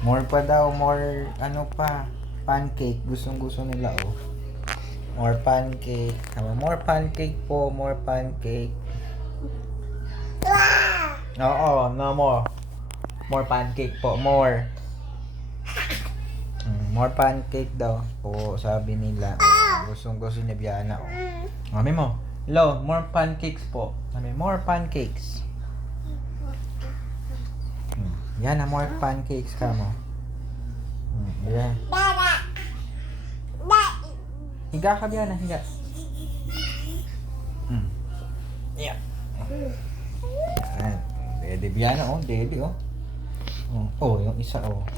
More pa daw, more ano pa, pancake. Gustong gusto nila oh. More pancake. More pancake po, more pancake. Oo, no more. More pancake po, more. More pancake daw po, sabi nila. Oh, gustong gusto ni Biana oh. Mami mo, hello, more pancakes po. Mami, more pancakes. Yan na, more pancakes ka mo. Yan. Higa ka, Biana, higa. Yan. Yan. Dede, Biana, oh, dede, oh. Oh, yung isa, oh.